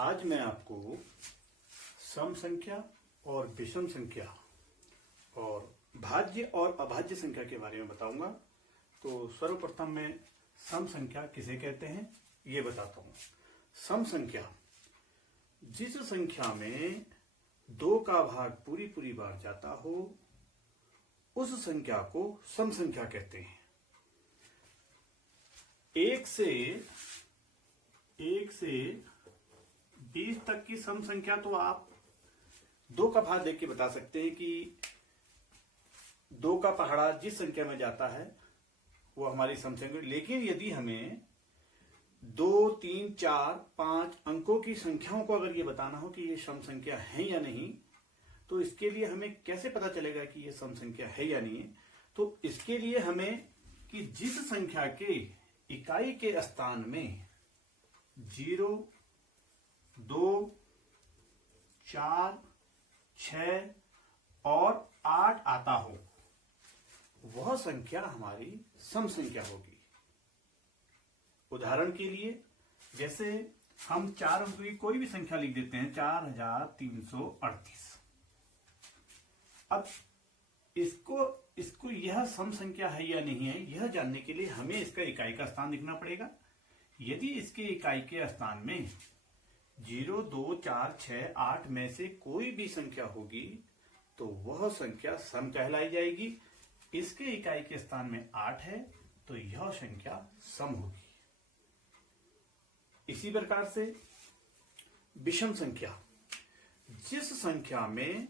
आज मैं आपको सम संख्या और विषम संख्या और भाज्य और अभाज्य संख्या के बारे में बताऊंगा। तो सर्वप्रथम मैं सम संख्या किसे कहते हैं ये बताता हूं। सम संख्या जिस संख्या में 2 का भाग पूरी बार जाता हो उस संख्या को सम संख्या कहते हैं। 1 से 20 तक की सम संख्या तो आप 2 का भाग देख के बता सकते हैं कि 2 का पहाड़ा जिस संख्या में जाता है वो हमारी सम संख्या। लेकिन यदि हमें 2, 3, 4, 5 अंकों की संख्याओं को अगर ये बताना हो कि ये सम संख्या है या नहीं, तो इसके लिए हमें कैसे पता चलेगा कि ये सम संख्या है या नहीं है। तो इसके लिए हमें कि जिस संख्या के इकाई के स्थान में 0, 2, 4, 6 और 8 आता हो वह संख्या हमारी सम संख्या होगी। उदाहरण के लिए जैसे हम 4 अंकों की कोई भी संख्या लिख देते हैं 4338। अब इसको यह सम संख्या है या नहीं है यह जानने के लिए हमें इसका इकाई का स्थान लिखना पड़ेगा। यदि इसके इकाई के स्थान में 0, 2, 4, 6, 8 में से कोई भी संख्या होगी तो वह संख्या सम कहलाई जाएगी। इसके इकाई के स्थान में 8 है तो यह संख्या सम होगी। इसी प्रकार से विषम संख्या जिस संख्या में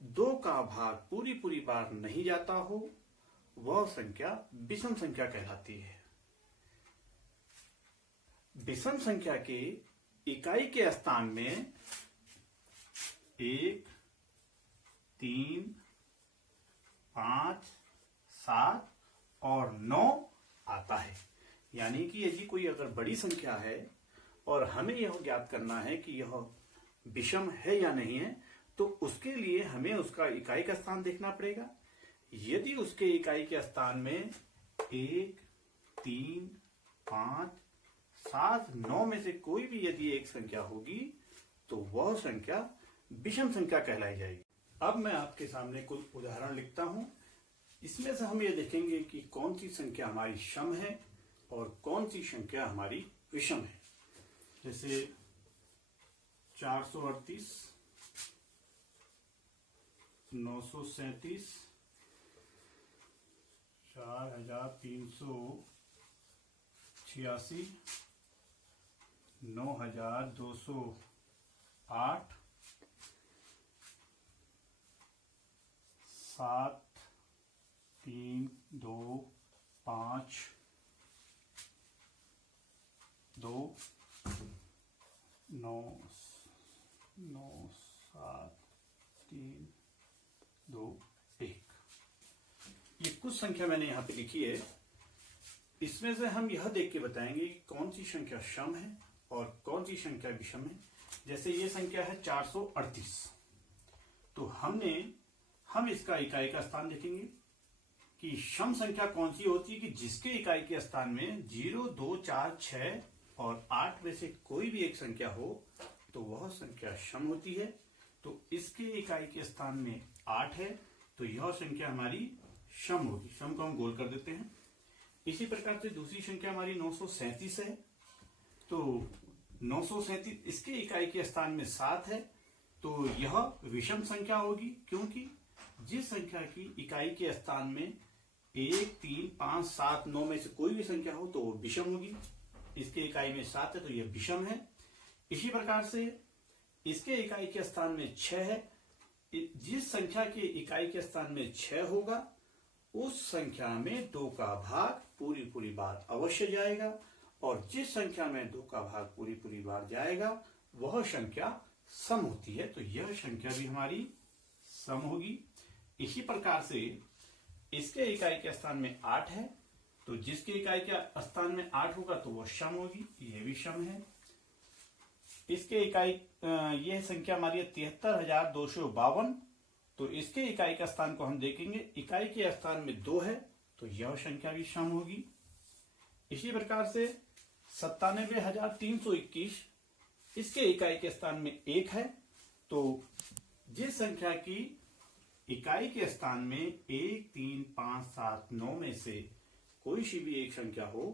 2 का भाग पूरी बार नहीं जाता हो वह संख्या विषम संख्या कहलाती है। विषम संख्या के इकाई के स्थान में 1, 3, 5, 7 और 9 आता है। यानी कि यदि कोई अगर बड़ी संख्या है और हमें यह ज्ञात करना है कि यह विषम है या नहीं है तो उसके लिए हमें उसका इकाई का स्थान देखना पड़ेगा। यदि उसके इकाई के स्थान में 1, 3, 5, 7, 9 में से कोई भी यदि एक संख्या होगी तो वह संख्या विषम संख्या कहलाई जाएगी। अब मैं आपके सामने कुछ उदाहरण लिखता हूं। इसमें से हम ये देखेंगे कि कौन सी संख्या हमारी सम है और कौन सी संख्या हमारी विषम है। जैसे 438, 937, 4386, 9208, 7, 3, 2, 5, 2, 9, 7, 3, 2, 1। ये कुछ संख्या मैंने यहां पे लिखी है। इसमें से हम यह देख के बताएंगे कि कौन सी संख्या सम है और कौन सी संख्या विषम है। जैसे ये संख्या है 438 तो हम इसका इकाई का स्थान देखेंगे कि सम संख्या कौन सी होती है कि जिसके इकाई के स्थान में 0, 2, 4, 6 और 8 में से कोई भी एक संख्या हो तो वह संख्या सम होती है। तो इसके इकाई के स्थान में 8 है तो यह संख्या हमारी सम होगी। सम को हम गोल कर देते हैं। इसी प्रकार से दूसरी संख्या हमारी 937 है तो 937 इसके इकाई के स्थान में 7 है तो यह विषम संख्या होगी, क्योंकि जिस संख्या की इकाई के स्थान में 1, 3, 5, 7, 9 में से कोई भी संख्या हो तो वो विषम होगी। इसके इकाई में 7 है तो यह विषम है। इसी प्रकार से इसके इकाई के स्थान में 6 है। जिस संख्या के इकाई के स्थान में 6 होगा उस संख्या में 2 का भाग पूरी बार अवश्य जाएगा और जिस संख्या में 2 का भाग पूरी बार जाएगा वह संख्या सम होती है। तो यह संख्या भी हमारी सम होगी। इसी प्रकार से इसके इकाई के स्थान में 8 है तो जिसके इकाई के स्थान में 8 होगा तो वह सम होगी, यह भी सम है। इसके इकाई यह संख्या हमारी है 73,252 तो इसके इकाई का स्थान को हम देखेंगे, इकाई के स्थान में 2 है तो यह संख्या भी सम होगी। इसी प्रकार से 97,321 इसके इकाई के स्थान में 1 है, तो जिस संख्या की इकाई के स्थान में 1, 3, 5, 7, 9 में से कोई सी भी एक संख्या हो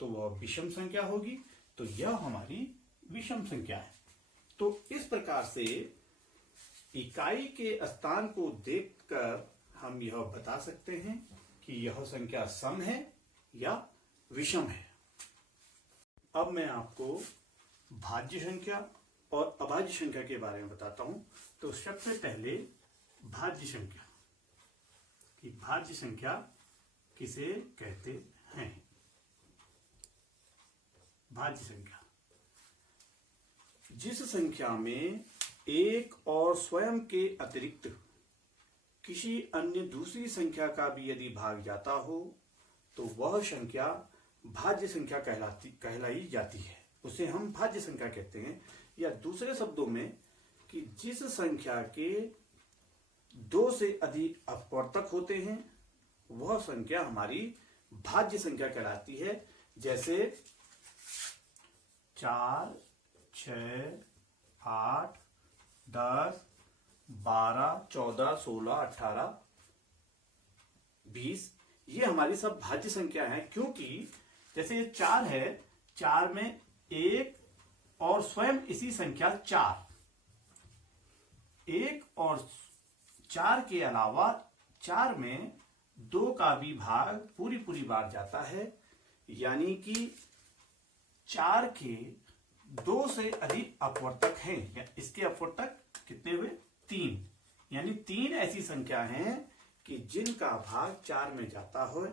तो वह विषम संख्या होगी। तो यह हमारी विषम संख्या है। तो इस प्रकार से इकाई के स्थान को देखकर हम यह बता सकते हैं कि यह संख्या सम है या विषम है। अब मैं आपको भाज्य संख्या और अभाज्य संख्या के बारे में बताता हूं। तो सबसे पहले भाज्य संख्या कि भाज्य संख्या किसे कहते हैं। भाज्य संख्या जिस संख्या में एक और स्वयं के अतिरिक्त किसी अन्य दूसरी संख्या का भी यदि भाग जाता हो तो वह संख्या भाज्य संख्या कहलाई जाती है। उसे हम भाज्य संख्या कहते हैं। या दूसरे शब्दों में कि जिस संख्या के 2 से अधिक अपवर्तक होते हैं वह संख्या हमारी भाज्य संख्या कहलाती है। जैसे 4, 6, 8, 10, 12, 14, 16, 18, 20 ये हमारी सब भाज्य संख्या है। क्योंकि जैसे ये 4 है, 4 में 1 और स्वयं इसी संख्या 4, 1 और 4 के अलावा 4 में 2 का भी भाग पूरी बार जाता है। यानी कि 4 के 2 से अधिक अपवर्तक हैं। या इसके अपवर्तक कितने हुए? 3। यानी 3 ऐसी संख्या हैं कि जिनका भाग 4 में जाता हो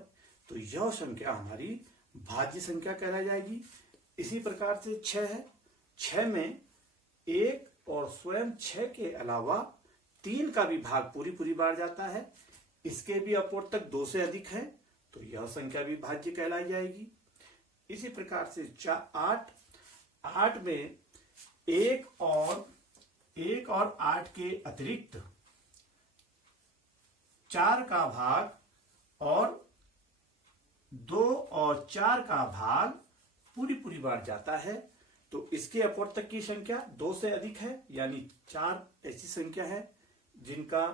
तो यह संख्या हमारी भाज्य संख्या कहलाई जाएगी। इसी प्रकार से 6 है, 6 में 1 और स्वयं 6 के अलावा 3 का भी भाग पूरी बार जाता है। इसके भी अपवर्तक 2 से अधिक है तो यह संख्या भी भाज्य कहलाई जाएगी। इसी प्रकार से 8 में 1 और 8 के अतिरिक्त 4 का भाग और 2 और 4 का भाग पूरी बार जाता है। तो इसके अपवर्तक की संख्या 2 से अधिक है। यानी 4 ऐसी संख्या है जिनका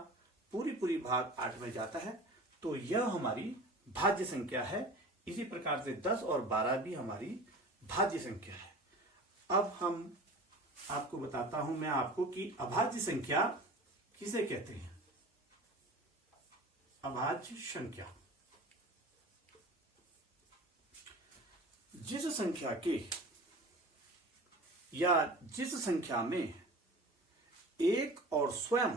पूरी भाग 8 में जाता है। तो यह हमारी भाज्य संख्या है। इसी प्रकार से 10 और 12 भी हमारी भाज्य संख्या है। अब हम आपको बताता हूं मैं आपको कि अभाज्य संख्या किसे कहते हैं। अभाज्य संख्या जिस संख्या के या जिस संख्या में एक और स्वयं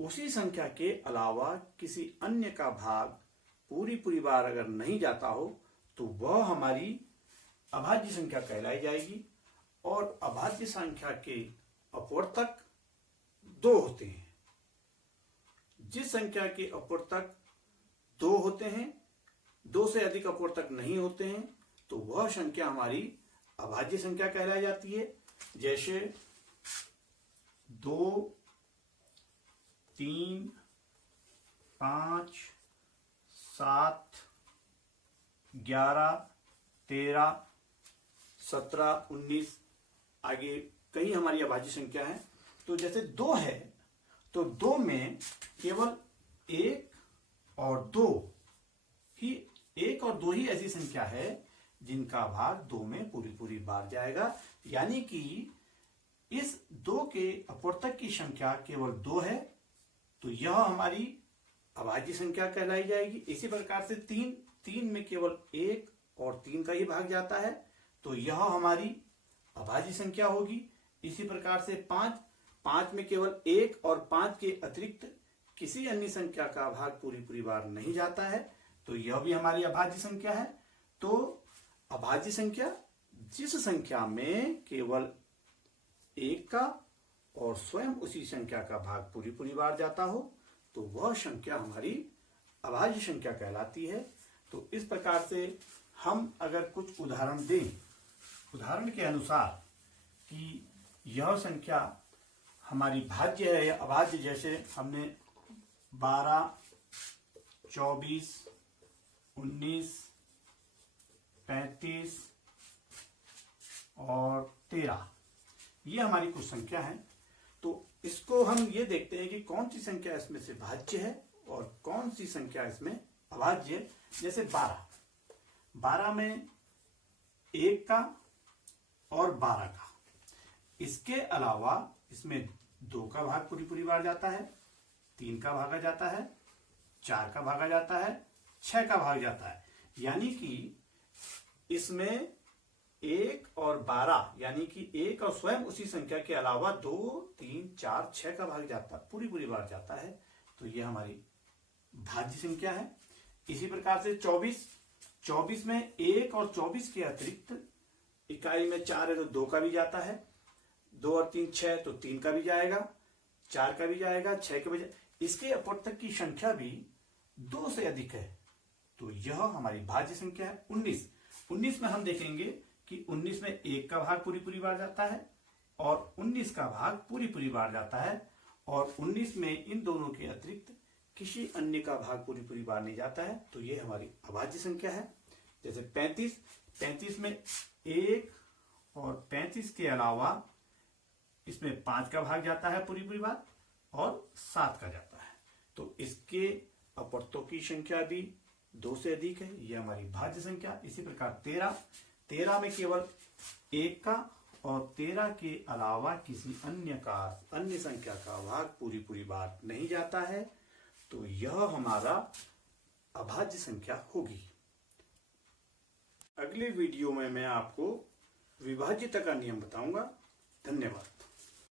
उसी संख्या के अलावा किसी अन्य का भाग पूरी बार अगर नहीं जाता हो तो वह हमारी अभाज्य संख्या कहलाई जाएगी। और अभाज्य संख्या के अपवर्तक 2 होते हैं। जिस संख्या के अपवर्तक 2 होते हैं, 2 से अधिक अपवर्तक नहीं होते हैं, तो वह संख्या हमारी अभाज्य संख्या कहलाई जाती है। जैसे 2, 3, 5, 7, 11, 13, 17, 19 आगे कई हमारी अभाज्य संख्या है। तो जैसे 2 है तो 2 में केवल 1 और 2 ही ऐसी संख्या है जिनका भाग 2 में पूरी बार जाएगा। यानी कि इस 2 के अपवर्तक की संख्या केवल 2 है तो यह हमारी अभाज्य संख्या कहलाई जाएगी। इसी प्रकार से 3 में केवल 1 और 3 का ही भाग जाता है तो यह हमारी अभाज्य संख्या होगी। इसी प्रकार से 5 में केवल 1 और 5 के अतिरिक्त किसी अन्य संख्या का भाग पूरी बार नहीं जाता है तो यह भी हमारी अभाज्य संख्या है। तो अभाज्य संख्या जिस संख्या में केवल 1 का और स्वयं उसी संख्या का भाग पूरी बार जाता हो तो वह संख्या हमारी अभाज्य संख्या कहलाती है। तो इस प्रकार से हम अगर कुछ उदाहरण दें, उदाहरण के अनुसार कि यह संख्या हमारी भाज्य है या अभाज्य, जैसे हमने 12, 24, 19, 35 और 13 ये हमारी कुछ संख्या है। तो इसको हम ये देखते हैं कि कौन सी संख्या इसमें से भाज्य है और कौन सी संख्या इसमें अभाज्य है। जैसे 12 में 1 का और 12 का, इसके अलावा इसमें 2 का भाग पूरी बार जाता है, 3 का भागा जाता है, 4 का भागा जाता है, 6 का भाग जाता है। यानी कि इसमें 1 और 12 यानी कि 1 और स्वयं उसी संख्या के अलावा 2, 3, 4, 6 का भाग जाता है, पूरी बार जाता है। तो ये हमारी भाज्य संख्या है। इसी प्रकार से 24 में 1 और 24 के अतिरिक्त इकाई में 4 है तो 2 का भी जाता है, 2 और 3 6 तो 3 का भी जाएगा, 4 का भी जाएगा, 6 का भी जाएगा। इसके अपवर्तक की संख्या भी 2 से अधिक है, तो यह हमारी भाज्य संख्या है। 19 में हम देखेंगे कि 19 में 1 का भाग पूरी बार जाता है और 19 का भाग पूरी बार जाता है, और 19 में इन दोनों के अतिरिक्त किसी अन्य का भाग पूरी बार नहीं जाता है, तो ये हमारी अभाज्य संख्या है। जैसे 35 में 1 और 35 के अलावा इसमें 5 का भाग जाता है पूरी बार और 7 का जाता है, तो इसके अपवर्तों की संख्या भी 2 से अधिक है, यह हमारी भाज्य संख्या। इसी प्रकार 13 में केवल 1 का और 13 के अलावा किसी अन्य संख्या का भाग पूरी बार नहीं जाता है, तो यह हमारा अभाज्य संख्या होगी। अगले वीडियो में मैं आपको विभाज्यता का नियम बताऊंगा। धन्यवाद।